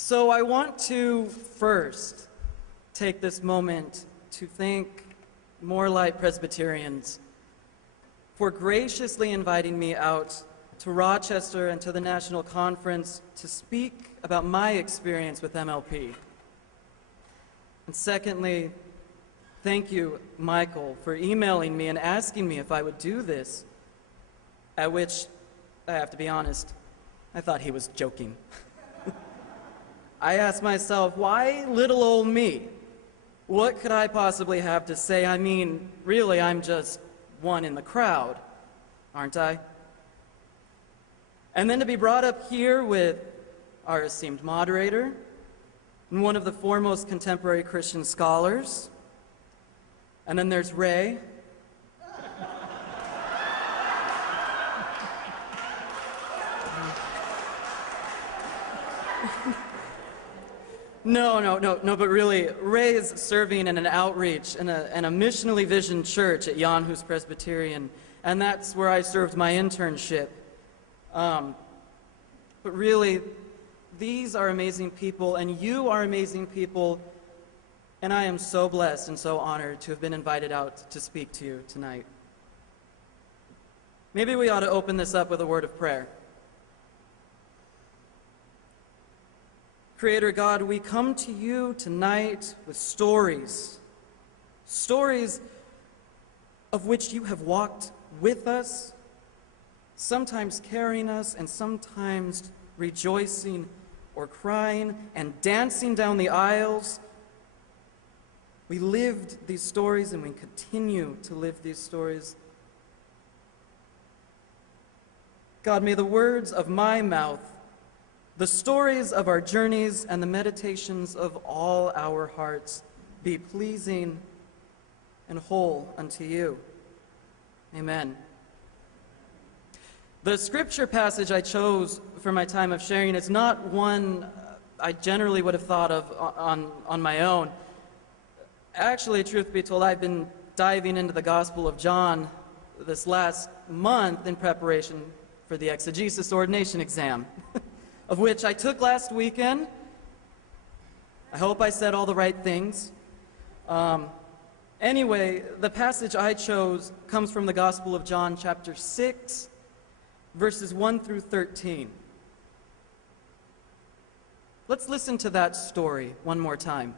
So I want to first take this moment to thank More Light Presbyterians for graciously inviting me out to Rochester and to the National Conference to speak about my experience with MLP. And secondly, thank you, Michael, for emailing me and asking me if I would do this, at which, I have to be honest, I thought he was joking. I asked myself, why little old me? What could I possibly have to say? I mean, really, I'm just one in the crowd, aren't I? And then to be brought up here with our esteemed moderator and one of the foremost contemporary Christian scholars, and then there's Ray. No, but really, Ray is serving in an outreach in a missionally visioned church at Yonhu's Presbyterian, and that's where I served my internship. But really, these are amazing people, and you are amazing people, and I am so blessed and so honored to have been invited out to speak to you tonight. Maybe we ought to open this up with a word of prayer. Creator God, we come to you tonight with stories of which you have walked with us, sometimes carrying us and sometimes rejoicing or crying and dancing down the aisles. We lived these stories and we continue to live these stories. God, may the words of my mouth, the stories of our journeys, and the meditations of all our hearts be pleasing and whole unto you. Amen. The scripture passage I chose for my time of sharing is not one I generally would have thought of on my own. Actually, truth be told, I've been diving into the Gospel of John this last month in preparation for the exegesis ordination exam, of which I took last weekend. I hope I said all the right things. Anyway, the passage I chose comes from the Gospel of John, chapter 6, verses 1 through 13. Let's listen to that story one more time.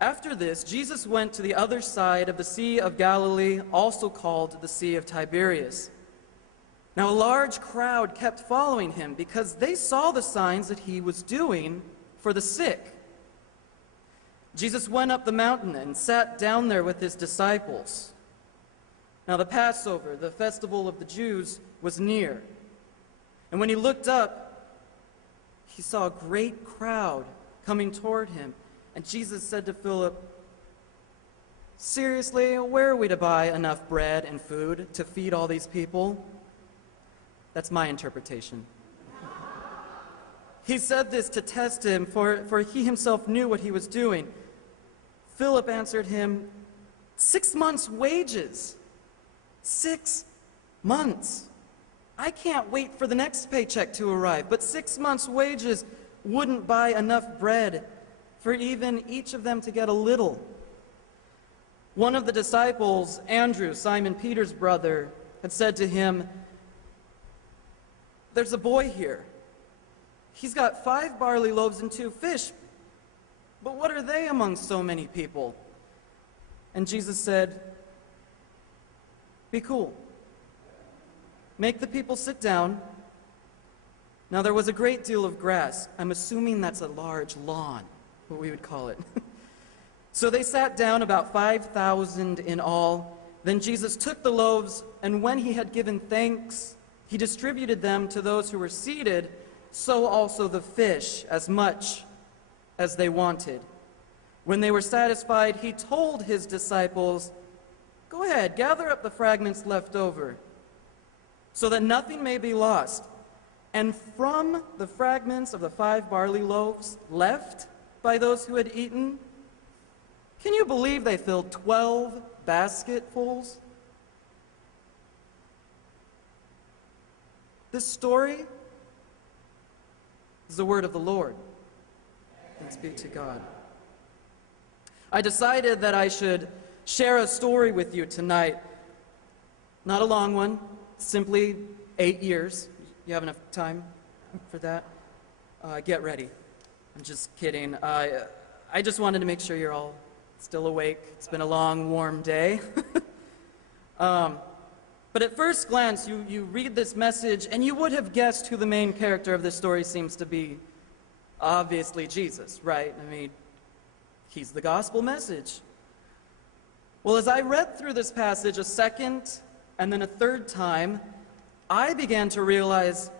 After this, Jesus went to the other side of the Sea of Galilee, also called the Sea of Tiberias. Now a large crowd kept following him because they saw the signs that he was doing for the sick. Jesus went up the mountain and sat down there with his disciples. Now the Passover, the festival of the Jews, was near. And when he looked up, he saw a great crowd coming toward him. And Jesus said to Philip, "Seriously, where are we to buy enough bread and food to feed all these people?" That's my interpretation. He said this to test him, for he himself knew what he was doing. Philip answered him, 6 months' wages. 6 months. I can't wait for the next paycheck to arrive, but 6 months' wages wouldn't buy enough bread for even each of them to get a little. One of the disciples, Andrew, Simon Peter's brother, had said to him, "There's a boy here. He's got 5 barley loaves and 2 fish. But what are they among so many people?" And Jesus said, "Be cool. Make the people sit down." Now there was a great deal of grass. I'm assuming that's a large lawn, what we would call it. So they sat down, about 5,000 in all. Then Jesus took the loaves, and when he had given thanks, he distributed them to those who were seated, so also the fish, as much as they wanted. When they were satisfied, he told his disciples, "Go ahead, gather up the fragments left over, so that nothing may be lost." And from the fragments of the 5 barley loaves left by those who had eaten, can you believe they filled 12 basketfuls? This story is the word of the Lord. Thanks be to God. I decided that I should share a story with you tonight. Not a long one, simply 8 years. You have enough time for that? Get ready. I'm just kidding. I just wanted to make sure you're all still awake. It's been a long, warm day. But at first glance, you read this message, and you would have guessed who the main character of this story seems to be. Obviously Jesus, right? I mean, he's the gospel message. Well, as I read through this passage a second and then a third time, I began to realize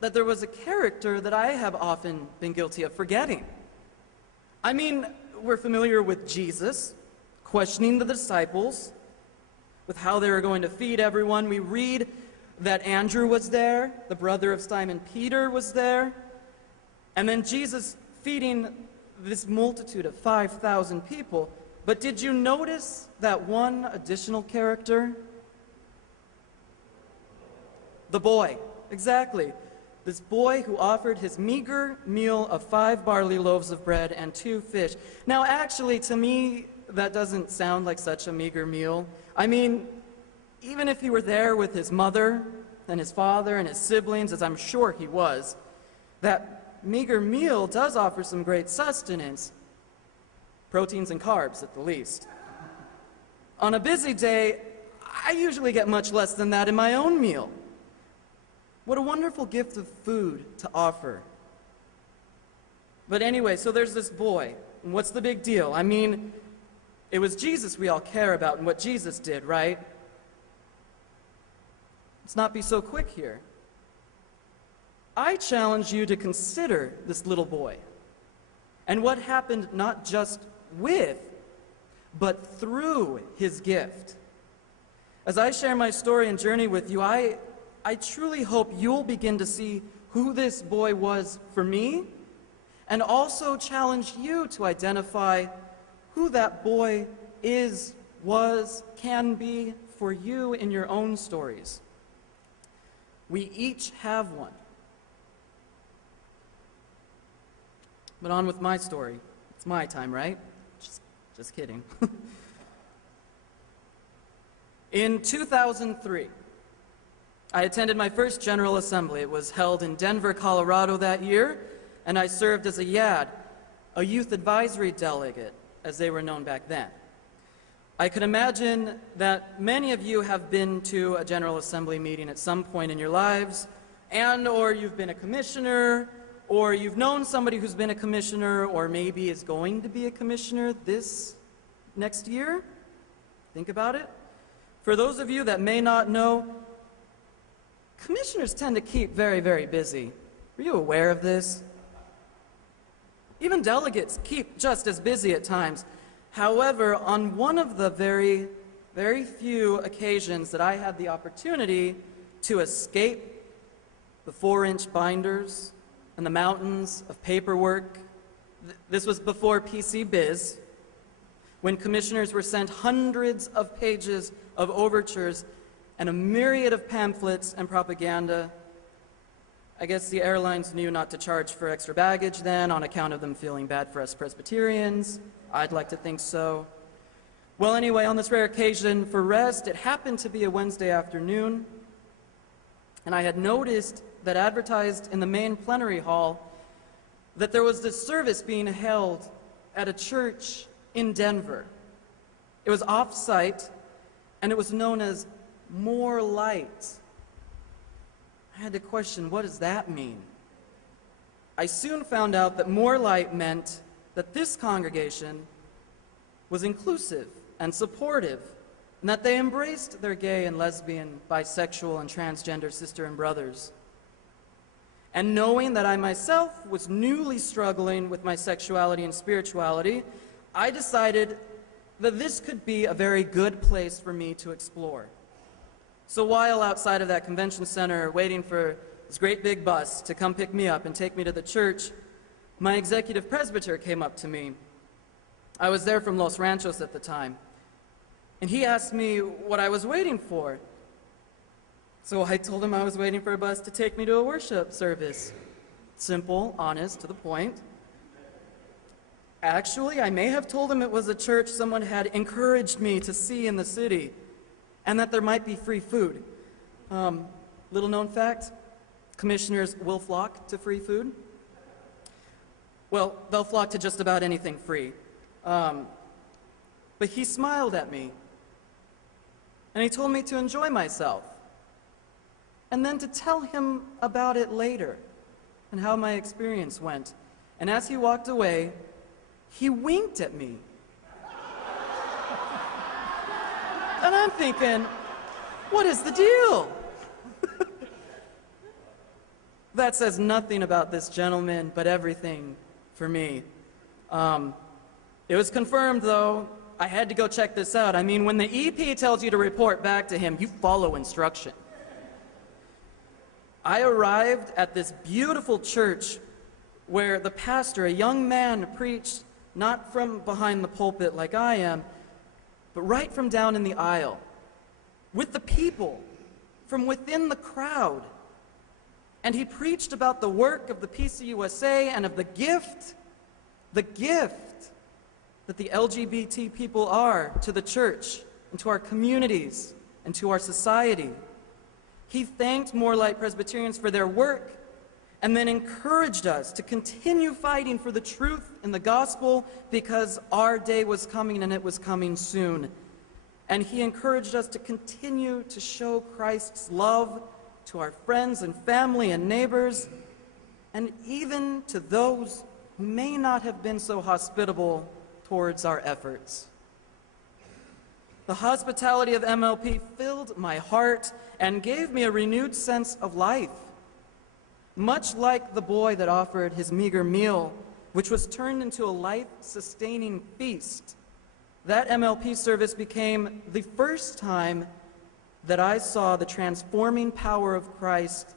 that there was a character that I have often been guilty of forgetting. I mean, we're familiar with Jesus questioning the disciples with how they were going to feed everyone. We read that Andrew was there, the brother of Simon Peter was there, and then Jesus feeding this multitude of 5,000 people. But did you notice that one additional character? The boy, exactly. This boy who offered his meager meal of 5 barley loaves of bread and 2 fish. Now, actually, to me, that doesn't sound like such a meager meal. I mean, even if he were there with his mother and his father and his siblings, as I'm sure he was, that meager meal does offer some great sustenance, proteins and carbs at the least. On a busy day, I usually get much less than that in my own meal. What a wonderful gift of food to offer. But anyway, so there's this boy, and what's the big deal? I mean, it was Jesus we all care about and what Jesus did, right? Let's not be so quick here. I challenge you to consider this little boy and what happened not just with, but through his gift. As I share my story and journey with you, I truly hope you'll begin to see who this boy was for me, and also challenge you to identify who that boy is, was, can be for you in your own stories. We each have one. But on with my story. It's my time, right? Just kidding. In 2003, I attended my first General Assembly. It was held in Denver, Colorado that year, and I served as a YAD, a Youth Advisory Delegate, as they were known back then. I could imagine that many of you have been to a General Assembly meeting at some point in your lives, or you've been a commissioner, or you've known somebody who's been a commissioner, or maybe is going to be a commissioner this next year. Think about it. For those of you that may not know, commissioners tend to keep very, very busy. Are you aware of this? Even delegates keep just as busy at times. However, on one of the very, very few occasions that I had the opportunity to escape the 4-inch binders and the mountains of paperwork, this was before PC Biz, when commissioners were sent hundreds of pages of overtures and a myriad of pamphlets and propaganda. I guess the airlines knew not to charge for extra baggage then on account of them feeling bad for us Presbyterians. I'd like to think so. Well, anyway, on this rare occasion for rest, it happened to be a Wednesday afternoon, and I had noticed that advertised in the main plenary hall that there was this service being held at a church in Denver. It was off-site, and it was known as More Light. I had to question, what does that mean? I soon found out that More Light meant that this congregation was inclusive and supportive, and that they embraced their gay and lesbian, bisexual, and transgender sister and brothers. And knowing that I myself was newly struggling with my sexuality and spirituality, I decided that this could be a very good place for me to explore. So while outside of that convention center waiting for this great big bus to come pick me up and take me to the church, my executive presbyter came up to me. I was there from Los Ranchos at the time, and he asked me what I was waiting for. So I told him I was waiting for a bus to take me to a worship service. Simple, honest, to the point. Actually, I may have told him it was a church someone had encouraged me to see in the city, and that there might be free food. Little known fact, commissioners will flock to free food. Well, they'll flock to just about anything free. But he smiled at me, and he told me to enjoy myself, and then to tell him about it later, and how my experience went. And as he walked away, he winked at me. And I'm thinking, what is the deal? That says nothing about this gentleman, but everything for me. It was confirmed, though. I had to go check this out. I mean, when the EP tells you to report back to him, you follow instruction. I arrived at this beautiful church where the pastor, a young man, preached not from behind the pulpit like I am, but right from down in the aisle, with the people, from within the crowd. And he preached about the work of the PCUSA and of the gift that the LGBT people are to the church and to our communities and to our society. He thanked More Light Presbyterians for their work and then encouraged us to continue fighting for the truth in the gospel because our day was coming and it was coming soon. And he encouraged us to continue to show Christ's love to our friends and family and neighbors, and even to those who may not have been so hospitable towards our efforts. The hospitality of MLP filled my heart and gave me a renewed sense of life. Much like the boy that offered his meager meal, which was turned into a life-sustaining feast, that MLP service became the first time that I saw the transforming power of Christ,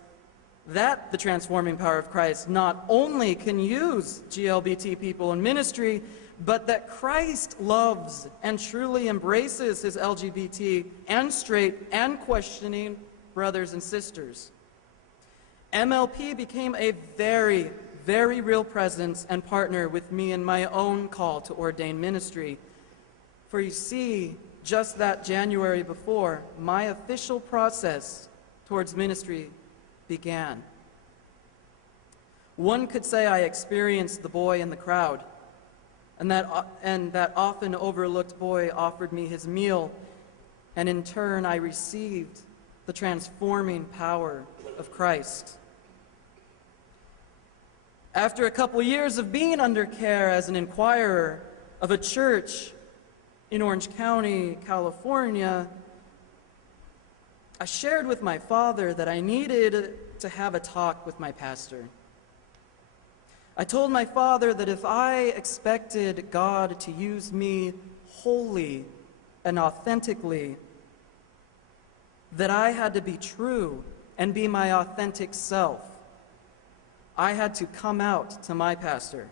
that the transforming power of Christ not only can use GLBT people in ministry, but that Christ loves and truly embraces his LGBT and straight and questioning brothers and sisters. MLP became a very, very real presence and partner with me in my own call to ordain ministry. For you see, just that January before, my official process towards ministry began. One could say I experienced the boy in the crowd, and that often overlooked boy offered me his meal, and in turn I received the transforming power of Christ. After a couple years of being under care as an inquirer of a church in Orange County, California, I shared with my father that I needed to have a talk with my pastor. I told my father that if I expected God to use me wholly and authentically, that I had to be true and be my authentic self. I had to come out to my pastor.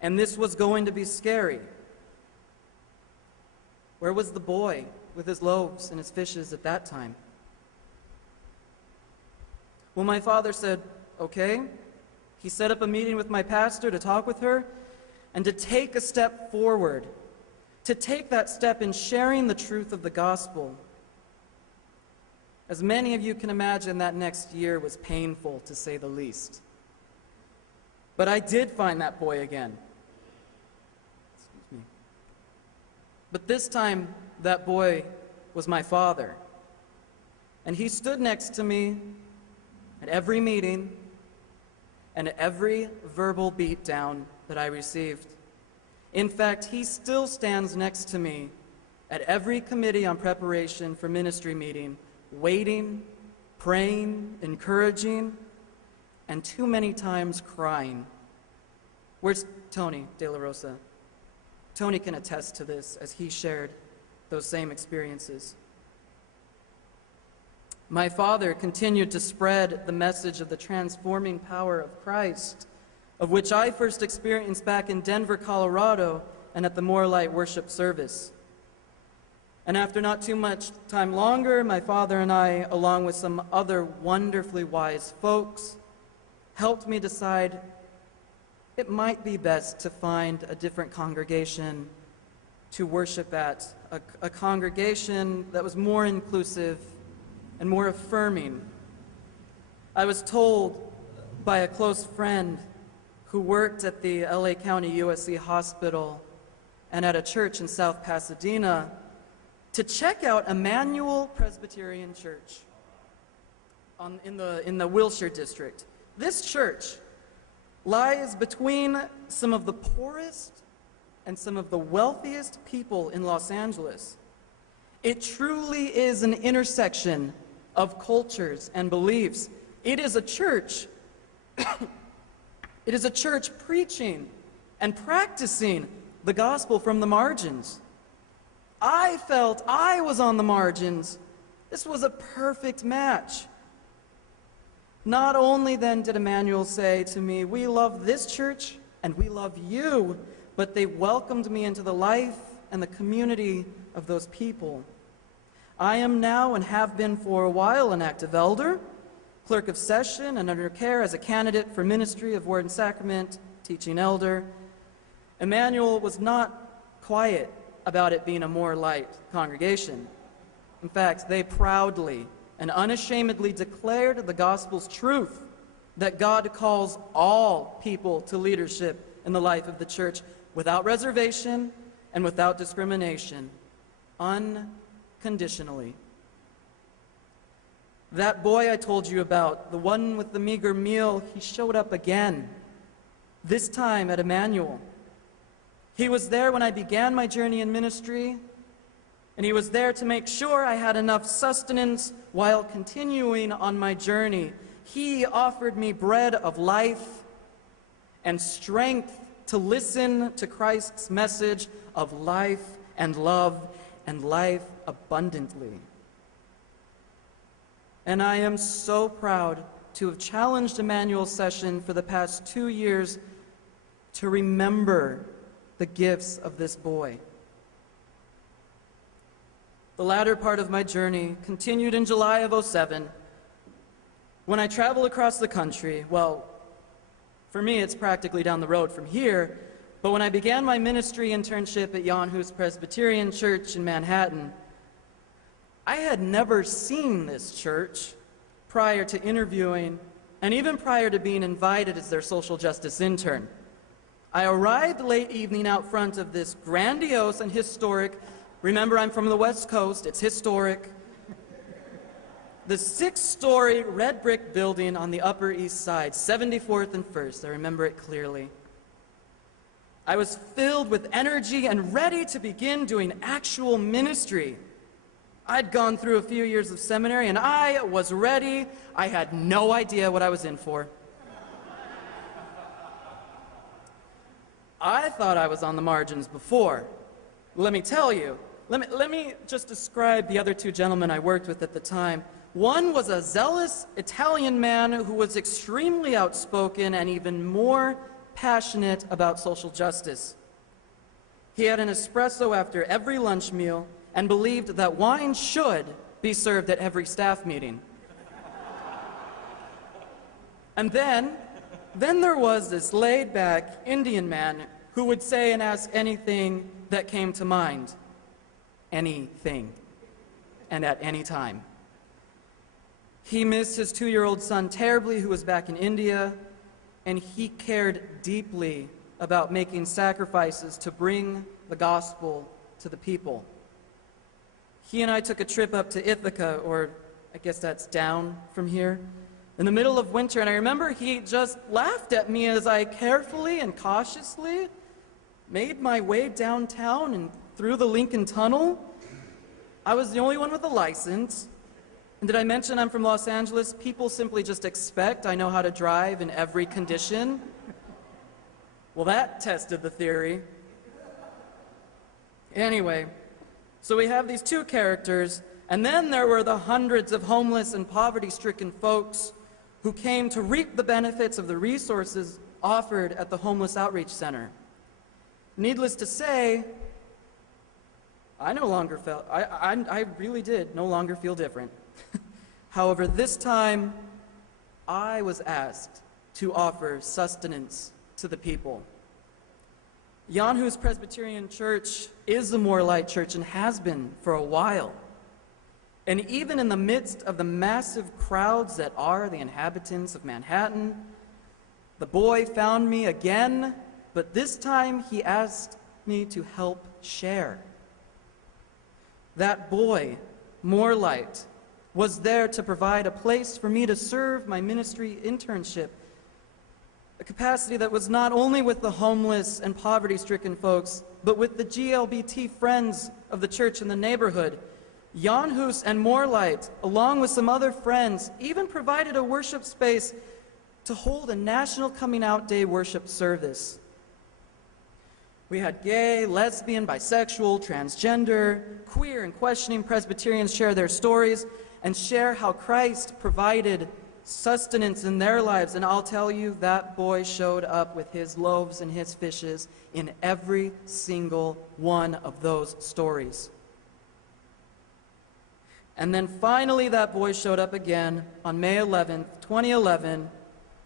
And this was going to be scary. Where was the boy with his loaves and his fishes at that time? Well, my father said, okay. He set up a meeting with my pastor to talk with her and to take a step forward, to take that step in sharing the truth of the gospel. As many of you can imagine, that next year was painful, to say the least. But I did find that boy again. Excuse me. But this time, that boy was my father. And he stood next to me at every meeting and at every verbal beatdown that I received. In fact, he still stands next to me at every committee on preparation for ministry meeting, waiting, praying, encouraging, and too many times crying. Where's Tony De La Rosa? Tony can attest to this as he shared those same experiences. My father continued to spread the message of the transforming power of Christ, of which I first experienced back in Denver, Colorado, and at the More Light worship service. And after not too much time longer, my father and I, along with some other wonderfully wise folks, helped me decide it might be best to find a different congregation to worship at, a congregation that was more inclusive and more affirming. I was told by a close friend who worked at the LA County USC Hospital and at a church in South Pasadena to check out Immanuel Presbyterian Church in the Wilshire district. This church lies between some of the poorest and some of the wealthiest people in Los Angeles. It truly is an intersection of cultures and beliefs. It is a church it is a church preaching and practicing the gospel from the margins. I felt I was on the margins. This was a perfect match. Not only then did Immanuel say to me, "We love this church and we love you," but they welcomed me into the life and the community of those people. I am now, and have been for a while, an active elder, clerk of session, and under care as a candidate for ministry of word and sacrament, teaching elder. Immanuel was not quiet about it being a more light congregation. In fact, they proudly and unashamedly declared the gospel's truth, that God calls all people to leadership in the life of the church without reservation and without discrimination, unconditionally. That boy I told you about, the one with the meager meal, he showed up again, this time at Immanuel. He was there when I began my journey in ministry, and he was there to make sure I had enough sustenance while continuing on my journey. He offered me bread of life and strength to listen to Christ's message of life and love and life abundantly. And I am so proud to have challenged Immanuel's session for the past 2 years to remember the gifts of this boy. The latter part of my journey continued in July of '07 when I traveled across the country. Well, for me, it's practically down the road from here, but when I began my ministry internship at Jan Hus Presbyterian Church in Manhattan, I had never seen this church prior to interviewing and even prior to being invited as their social justice intern. I arrived late evening out front of this grandiose and historic, remember I'm from the West Coast, it's historic, the 6-story red brick building on the Upper East Side, 74th and 1st, I remember it clearly. I was filled with energy and ready to begin doing actual ministry. I'd gone through a few years of seminary and I was ready. I had no idea what I was in for. I thought I was on the margins before. Let me tell you. Let me just describe the other 2 gentlemen I worked with at the time. One was a zealous Italian man who was extremely outspoken and even more passionate about social justice. He had an espresso after every lunch meal and believed that wine should be served at every staff meeting. And then there was this laid-back Indian man who would say and ask anything that came to mind. Anything. And at any time. He missed his 2-year-old son terribly, who was back in India, and he cared deeply about making sacrifices to bring the gospel to the people. He and I took a trip up to Ithaca, or I guess that's down from here, in the middle of winter, and I remember he just laughed at me as I carefully and cautiously made my way downtown and through the Lincoln Tunnel. I was the only one with a license. And did I mention I'm from Los Angeles? People simply just expect I know how to drive in every condition. Well, that tested the theory. Anyway, so we have these 2 characters, and then there were the hundreds of homeless and poverty-stricken folks who came to reap the benefits of the resources offered at the Homeless Outreach Center. Needless to say, I really did no longer feel different. However, this time, I was asked to offer sustenance to the people. Jan Hus Presbyterian Church is a More Light church and has been for a while. And even in the midst of the massive crowds that are the inhabitants of Manhattan, the boy found me again, but this time he asked me to help share. That boy, More Light, was there to provide a place for me to serve my ministry internship, a capacity that was not only with the homeless and poverty-stricken folks, but with the GLBT friends of the church in the neighborhood. Jan Hus and More Light, along with some other friends, even provided a worship space to hold a National Coming Out Day worship service. We had gay, lesbian, bisexual, transgender, queer, and questioning Presbyterians share their stories and share how Christ provided sustenance in their lives. And I'll tell you, that boy showed up with his loaves and his fishes in every single one of those stories. And then finally that boy showed up again on May 11th, 2011,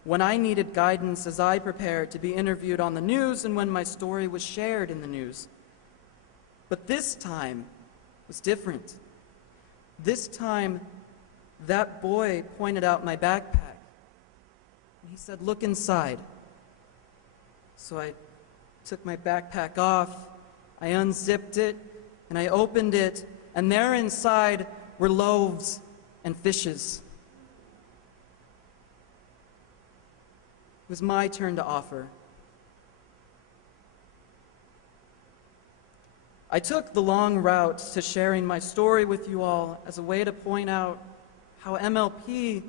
when I needed guidance as I prepared to be interviewed on the news and when my story was shared in the news. But this time was different. This time, that boy pointed out my backpack. And he said, "Look inside." So I took my backpack off, I unzipped it, and I opened it, and there inside were loaves and fishes. It was my turn to offer. I took the long route to sharing my story with you all as a way to point out how MLP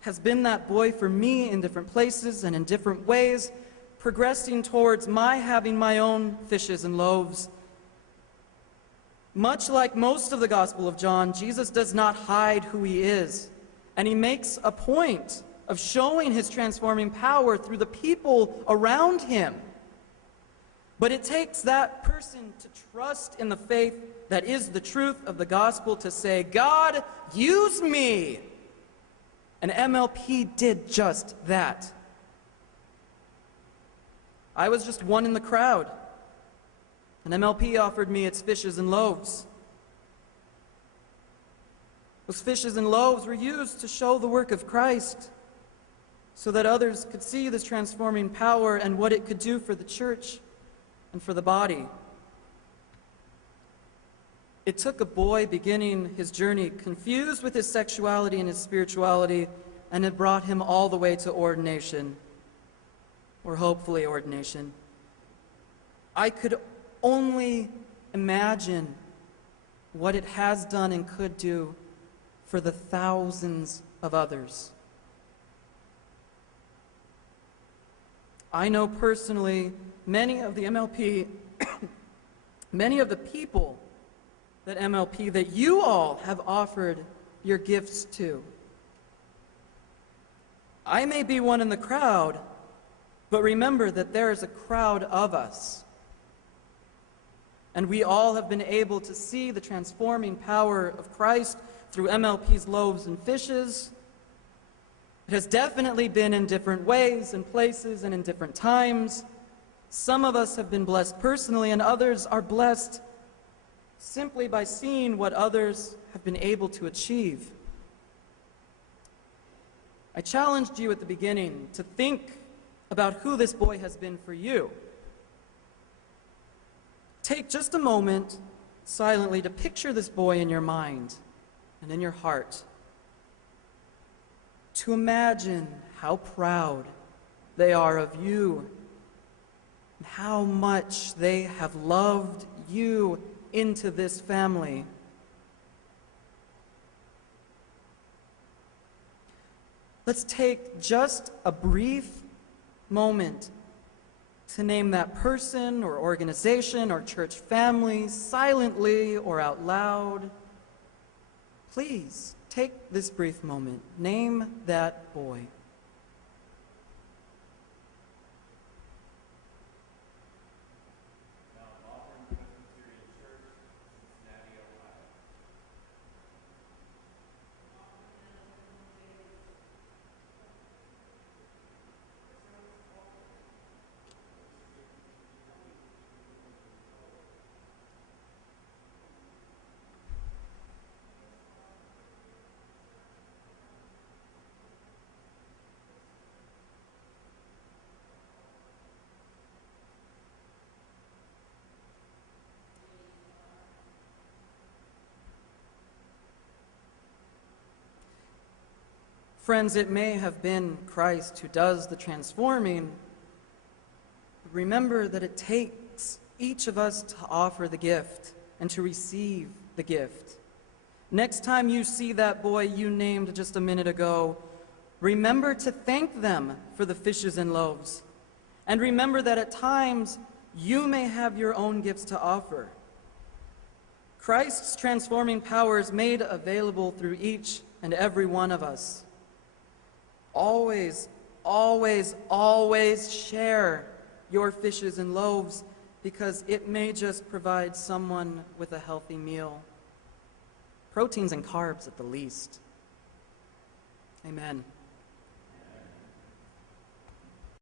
has been that boy for me in different places and in different ways, progressing towards my having my own fishes and loaves. Much like most of the Gospel of John, Jesus does not hide who he is, and he makes a point of showing his transforming power through the people around him. But it takes that person to trust in the faith that is the truth of the gospel to say, "God, use me!" And MLP did just that. I was just one in the crowd, and MLP offered me its fishes and loaves. Those fishes and loaves were used to show the work of Christ, so that others could see this transforming power and what it could do for the church and for the body. It took a boy beginning his journey confused with his sexuality and his spirituality, and it brought him all the way to ordination, or hopefully ordination. I could only imagine what it has done and could do for the thousands of others. I know personally many of the MLP, many of the people that MLP, that you all have offered your gifts to. I may be one in the crowd, but remember that there is a crowd of us. And we all have been able to see the transforming power of Christ through MLP's loaves and fishes. It has definitely been in different ways and places and in different times. Some of us have been blessed personally, and others are blessed simply by seeing what others have been able to achieve. I challenged you at the beginning to think about who this boy has been for you. Take just a moment silently to picture this boy in your mind and in your heart, to imagine how proud they are of you and how much they have loved you into this family. Let's take just a brief moment to name that person or organization or church family silently or out loud. Please take this brief moment. Name that boy. Friends, it may have been Christ who does the transforming, but remember that it takes each of us to offer the gift and to receive the gift. Next time you see that boy you named just a minute ago, remember to thank them for the fishes and loaves. And remember that at times you may have your own gifts to offer. Christ's transforming power is made available through each and every one of us. Always, always, always share your fishes and loaves, because it may just provide someone with a healthy meal. Proteins and carbs at the least. Amen.